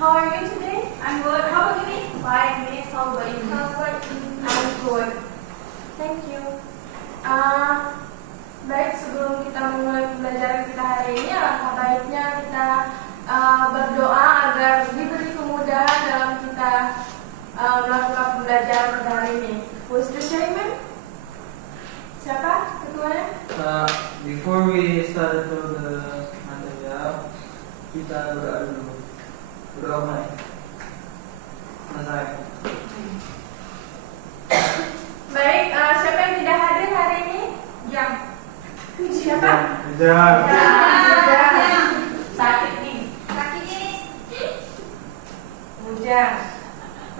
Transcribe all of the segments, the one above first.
How are you today? I'm good. How about you? Fine, Miss. How about you? I'm good. Thank you. Baik, sebelum kita memulai pembelajaran kita hari ini, alangkah baiknya kita berdoa agar diberi kemudahan dalam kita melakukan pembelajaran pada hari ini. Who's the chairman? Siapa ketuanya? Before we start to the material, kita berdoa dulu. Berdoa mulai. Selesai. Baik, siapa yang tidak hadir hari ini? Jam. Siapa? Jam. Sakit nih. Ujang.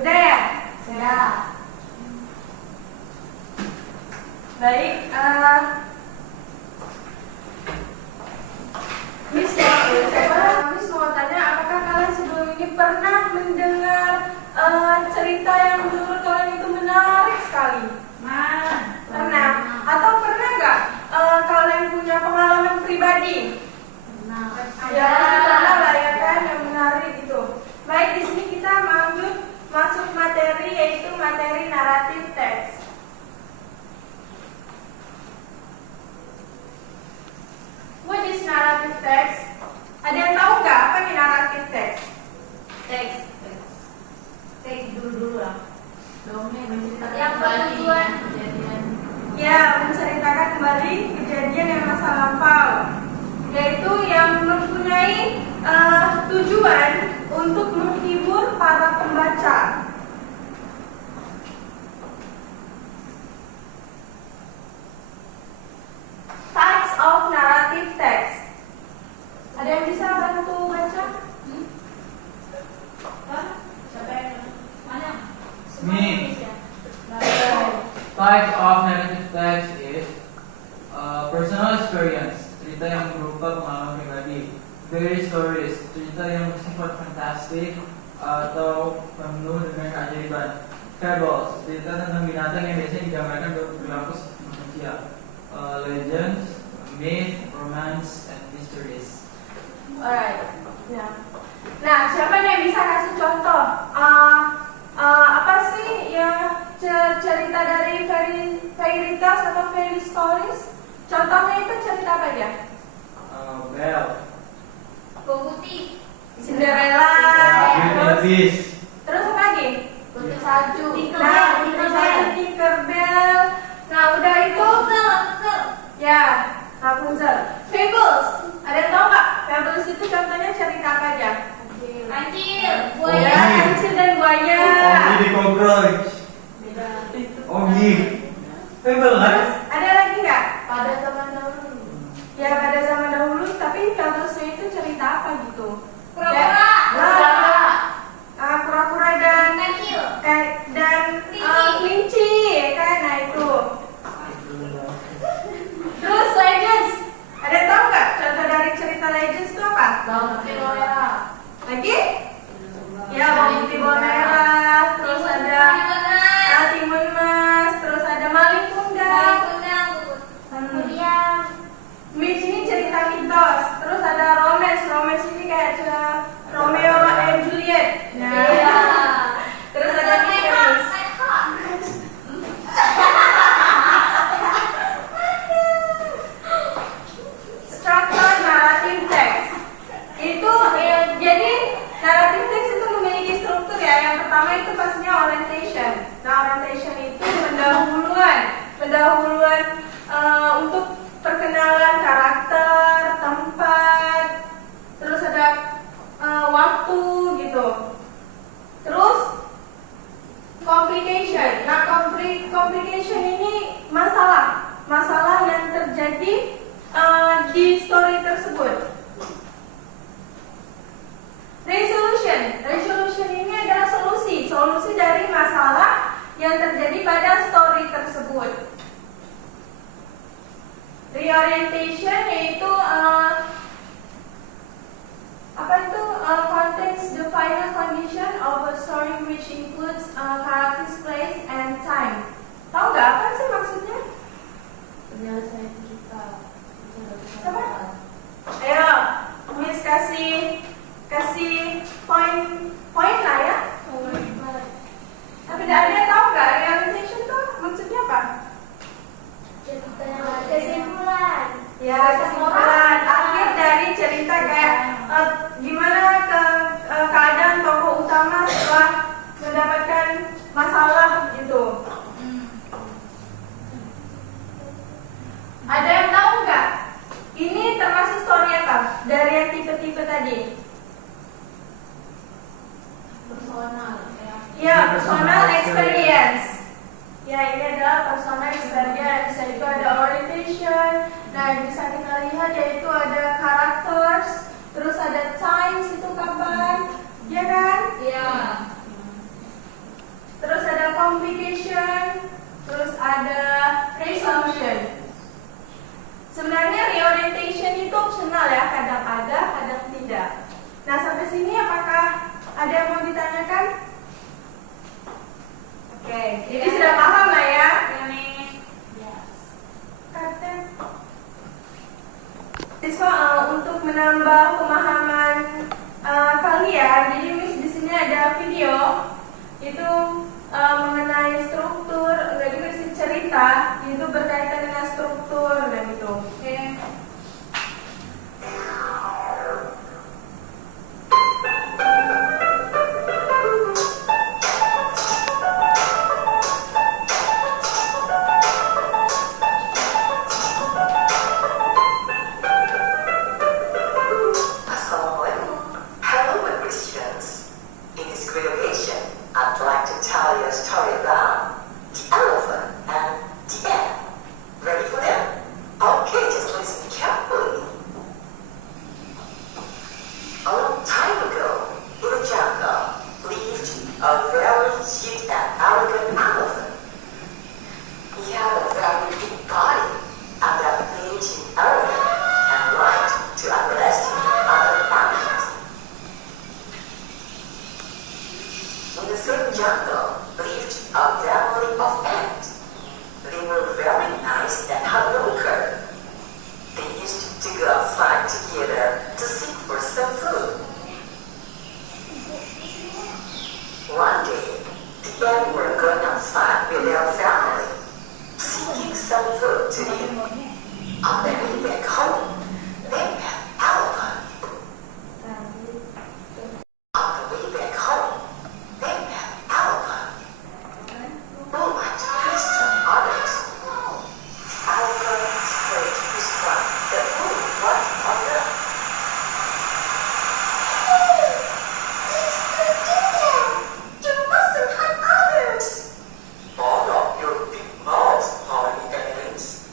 Udah ya? Sudah. Baik, Miss mau tanya, apakah kalian sebelum ini pernah mendengar cerita yang menurut kalian itu menarik sekali? Pernah? Atau pernah nggak kalian punya pengalaman pribadi? Ya pasti pernah lah ya kan, yang menarik itu. Baik, di sini kita masuk materi, yaitu materi naratif teks. What is narrative text? Ada yang tahu nggak apa nih narrative text? Teks dulu lah. Dongeng menceritakan Yang bertujuan kejadian. Ya, menceritakan kembali kejadian yang masa lampau, yaitu yang mempunyai tujuan untuk menghibur para pembaca. Types of narrative text. Ada yang bisa bantu baca? Siapa yang mana? Me. Type of narrative text is personal experience, cerita yang berupa pengalaman pribadi. Fairy stories, cerita yang bersifat fantastik atau penuh dengan keajaiban. Fables, cerita tentang binatang yang biasanya digambarkan berperilaku seperti manusia. Legends, myth, romance, and mysteries. Alright. Nah, siapa nih yang bisa kasih contoh? Apa sih ya cerita dari fairy tales atau fairy stories? Contohnya itu cerita apa ya? Belle, Putih. Cinderella. Beauty and the Beast. Terus apa lagi? Putih salju. Nah, Tinkerbell. Nah, udah itu. Ya, Rapunzel. Fables. Ada yang tahu nggak? Fables itu contohnya cerita apa aja? Kancil. Ya, kancil dan buaya. Oggy the Cockroach. Beda. Oggy. Fable kan? Terus ada lagi nggak? Pada zaman dahulu. Ya, pada zaman dahulu, tapi Fablesnya itu cerita apa gitu? Pura-pura. Pura-pura dan Kancil. kelinci, ya kan? Nah itu. Terus legends. Ada yang tahu nggak contoh dari cerita legends itu apa? Bawang putih merah. Lagi? Ya, bawang putih bawang merah. Terus ada timun emas. Terus ada maling kundang. Myth ini cerita mitos. Terus ada romance. Romance ini kayak Romeo and Juliet. Nah, terus ada mysteries. Structure narrative text itu jadi narrative text itu memiliki struktur ya. Yang pertama itu pastinya orientation. Nah, orientation itu pendahuluan untuk perkenalan karakter, tempat, terus ada waktu gitu. Terus complication. Nah, complication ini masalah yang terjadi di story tersebut. Resolution ini adalah solusi dari masalah yang terjadi pada story tersebut. Reorientation yaitu contains the final condition of a story which includes characters, place, and time. Tahu nggak apa sih maksudnya? Penyelesaian cerita. Ayo, Miss kasih poin Personal. Ya, personal experience. Ya, ini adalah personal experience. Yaitu ada orientation. Nah, yang bisa kita lihat yaitu ada characters, terus ada times itu kapan, ya kan? Iya. Terus ada complication, terus ada resolution. Sebenarnya reorientation itu optional ya, kadang ada, kadang tidak. Nah, sampai sini apakah ada yang mau ditanyakan? Oke, jadi sudah paham lah ya? Kata siswa untuk menambah pemahaman kalian, jadi Miss di sini ada video itu mengenai struktur, enggak juga sih cerita, itu berkaitan dengan struktur dan itu. Oke. Assalamualaikum. Hello, my Christians. In this great occasion, I'd like to tell you a story about the elephant and the ant. Ready for them? Okay, just listen carefully. A long time ago, in the jungle, lived a very cute and elegant elephant. He had a very big body and that made him arrogant and liked to underestimate other animals. In the same jungle lived a family of ants. They were very nice and hardworking. They used to go outside together to seek for some food. One day, the ants were going outside with their family, seeking some food to eat. On their way back home, they met elephant. On the way back home, they met elephant. Who liked fish and others? Elephant straight to his one that who what on them. You mustn't hurt others. All of your big mouths, Polly and Vince.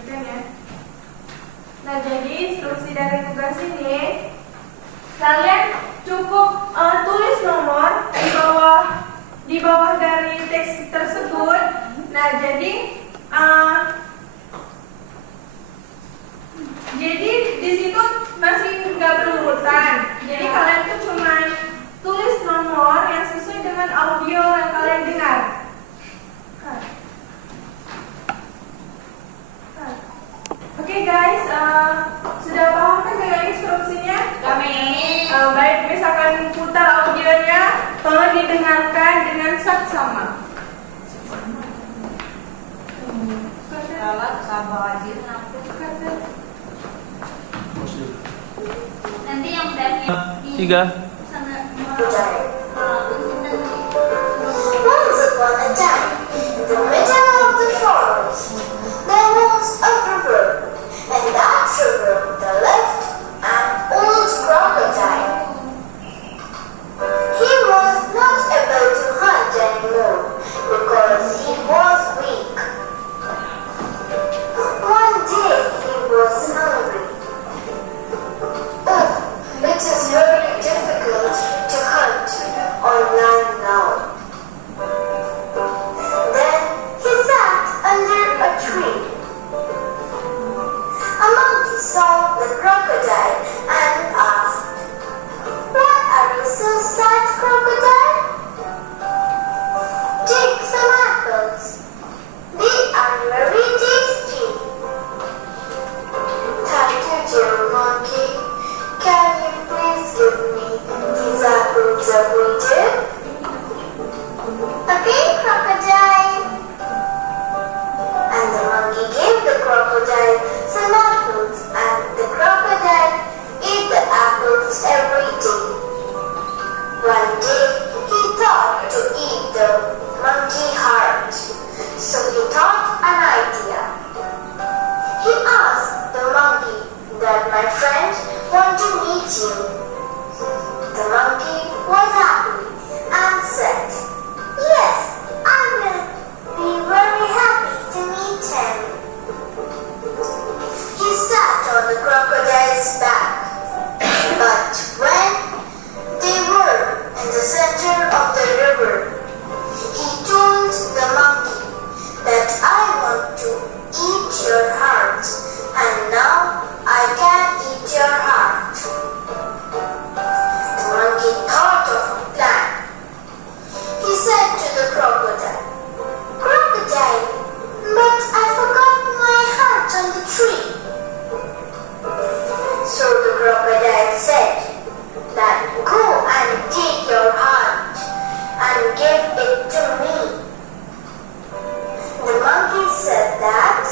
Perhatikan ya. Nah, jadi instruksi dari tugas ini, kalian cukup tulis nomor di bawah dari teks tersebut. Nah, jadi di situ masih nggak berurutan. Jadi kalian tuh cuma tulis nomor yang sesuai dengan audio yang kalian dengar. Oke guys, sudah paham kan dengan instruksinya? Kami. Baik, misalkan putar audionya, tolong didengarkan dengan saksama. Salah sabar aja. Nanti yang udah 3. Once upon a time, in the middle of the forest, there was a river, and that river left an old crocodile. He was not able to hunt anymore because he was weak. One day he was hungry. Oh, it is very difficult to hunt on land now. Then he sat under a tree. A monkey saw the crocodile and asked, "Why are you so sad, crocodile? Take some apples. They are very tasty." "Thank you, dear monkey. Can you please give me these apples every day?" "Okay, crocodile." And the monkey gave the crocodile some apples, and the crocodile ate the apples every day. One day, he thought to eat the monkey heart, so he thought an idea. He asked the monkey that my friend want to meet you. The monkey was happy and said, "Yes, I will be very happy to meet him." He sat on the crocodile's back, but when they were in the center of the river, he told the monkey that "I want to eat your heart, and now I can eat your heart." The monkey thought of a plan. He said to the crocodile, "Crocodile, but I forgot my heart on the tree." So the crocodile said that "Go and take your heart and give it to me." The monkey said that,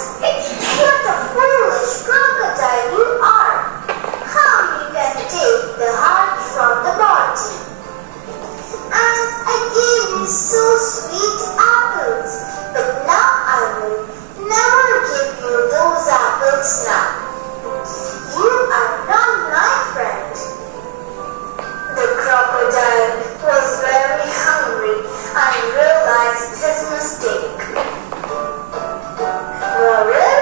"What a foolish crocodile you are! How you can take the heart from the body? And I gave you so sweet apples, but now I will never give you those apples now. You are not my friend." The crocodile was very hungry and realized his mistake. Moral: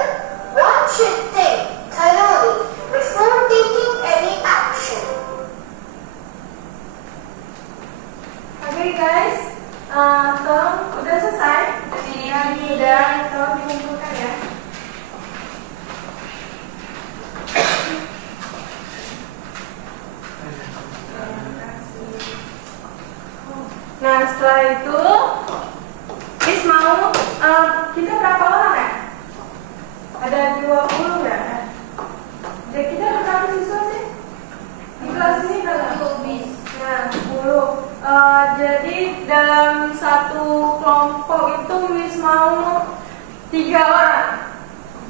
one should think thoroughly before taking any action. Oke guys, tolong udah selesai. Udah, tolong dikumpulkan ya. Nah, setelah itu Miss mau kita berapa orang ya? Ada 20 nggak? Jadi kita ada berapa siswa sih? Di kelas ini berapa? Nah, 10. Jadi dalam satu kelompok itu Miss mau 3 orang.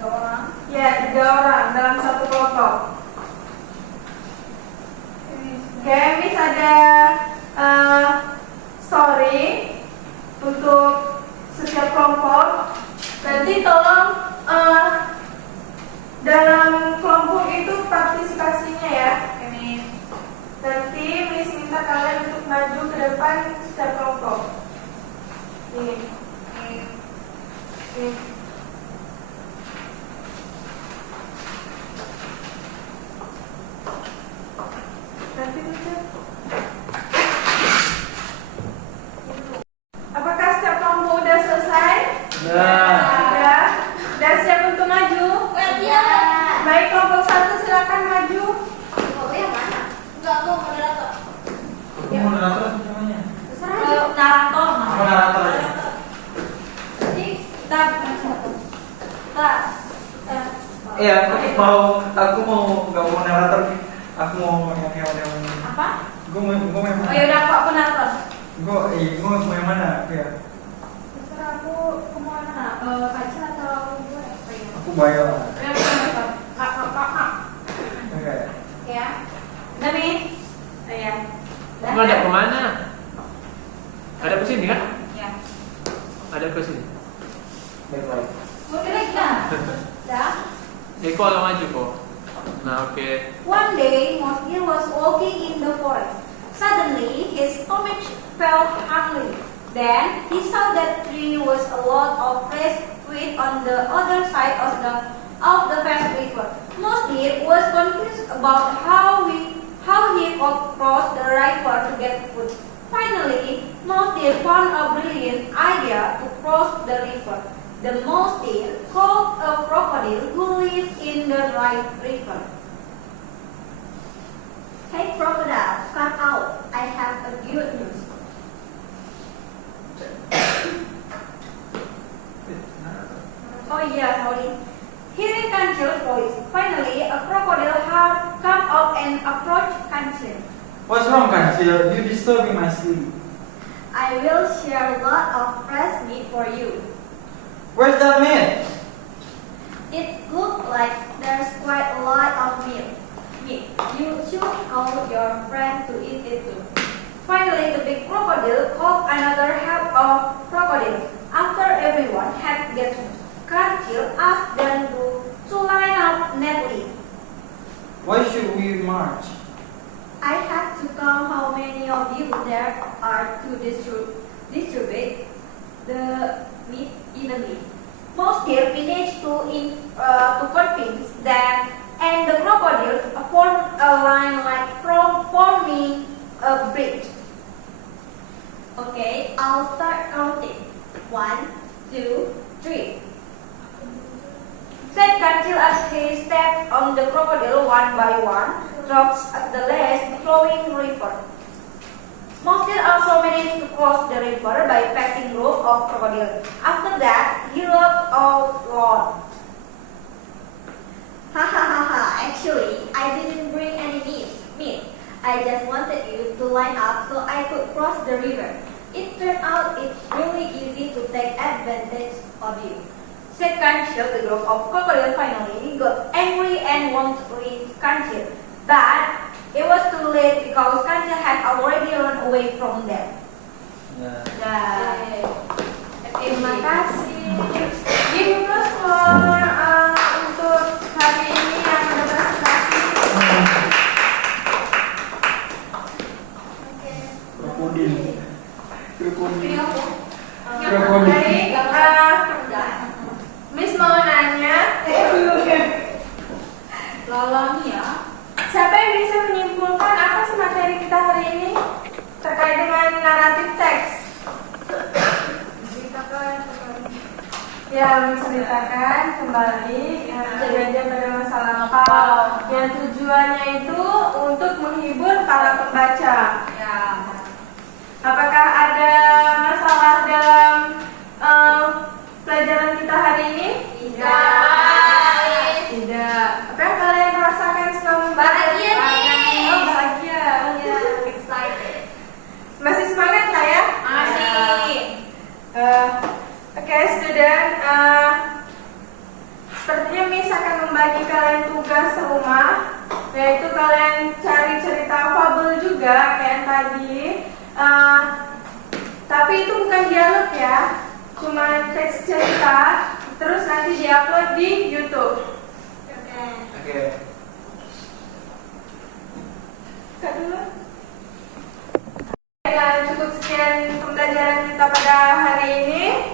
3 orang. Ya, 3 orang dalam satu kelompok. Oke, Miss ada story untuk setiap kelompok. Nanti tolong dalam kelompok itu partisipasinya ya. Nanti Miss minta kalian untuk maju ke depan setiap kelompok. Ini. maju. Iya. Baik, kelompok 1 silakan maju. Oh, yang mana? Enggak, aku moderator. Aku moderator apa namanya? Terserah aja. Narator. Aku narator aja. Jadi kita Iya, aku mau nggak mau narator. Aku mau yang apa? gue mau yang Oh mana? ya udah, aku narator. Gue mau yang mana? Ya. Terserah aku kemana? Kaca atau gue apa ya? Aku bayar. Ya, aku narator. Kak. Oke. Ya. Udah nih. Ya. Kamu ada kemana? Ada ke sini kan? Ya. Ada ke sini. Baik. Mau direct kan? Dah. Eko agak maju kok. Nah, oke. One day, Mosgir was walking in the forest. Suddenly, his stomach felt hungry. Then, he saw that tree was a lot of fresh fruit on the other side of the fast river. Mosgir was confused about how he could cross the river to get food. Finally, Mosgir found a brilliant idea to cross the river. The Mosgir caught a crocodile who lived in the right river. Hey crocodile, come out. I have a good news. Oh yeah, sorry. Hearing Kancil's voice, finally a crocodile had come out and approached Kancil. What's wrong, Kancil? You disturbing my sleep. I will share a lot of fresh meat for you. Where's that meat? It looks like there's quite a lot of meat. You should call your friend to eat it too. Finally, the big crocodile caught another half of crocodile. After everyone had gathered, Kancil asked them to line up neatly. Why should we march? I have to count how many of you there are to distribute the meat evenly. Mosgir managed to convince them, and the crocodiles formed a line like from forming a bridge. Okay, I'll start counting. 1, 2, 3. Said Kancil as he stepped on the crocodile one by one, drops at the last flowing river. Mosgir also managed to cross the river by passing rows of crocodiles. After that, he looked out loud. Ha ha ha ha, actually, I didn't bring any meat. I just wanted you to line up so I could cross the river. It turned out it's really easy to take advantage of you. Said Kancil, the group of crocodiles finally got angry and wanted to leave Kancil. But it was too late because Kancil had already run away from them. Terima kasih. Give applause for untuk hari ini yang ada presentasi. Krokodil. Baik, Miss mau nanya, Lolong ya. siapa yang bisa menyimpulkan apa sih materi kita hari ini terkait dengan naratif teks? Ya, menceritakan kembali kejadian pada masa lampau yang tujuannya itu untuk menghibur para pembaca. Ya. Apakah ada masalah dalam pelajaran kita hari ini? Tidak. Apa yang kalian rasakan setelah membaca? Bahagia nih. Oh, bahagia. Excited. Masih semangat lah ya? Masih. Oke, student. Sepertinya Miss akan membagi kalian tugas rumah, yaitu kalian cari cerita fabel juga kayak tadi. Tapi itu bukan dialog ya, cuma teks cerita. Terus nanti diupload di YouTube. Oke. Kak dulu. Dan cukup sekian pembelajaran kita pada hari ini.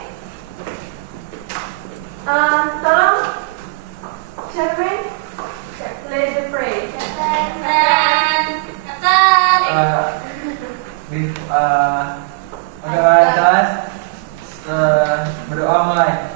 Tolong, Sherwin, lead the pray. Oke, lantas berdoa mulai.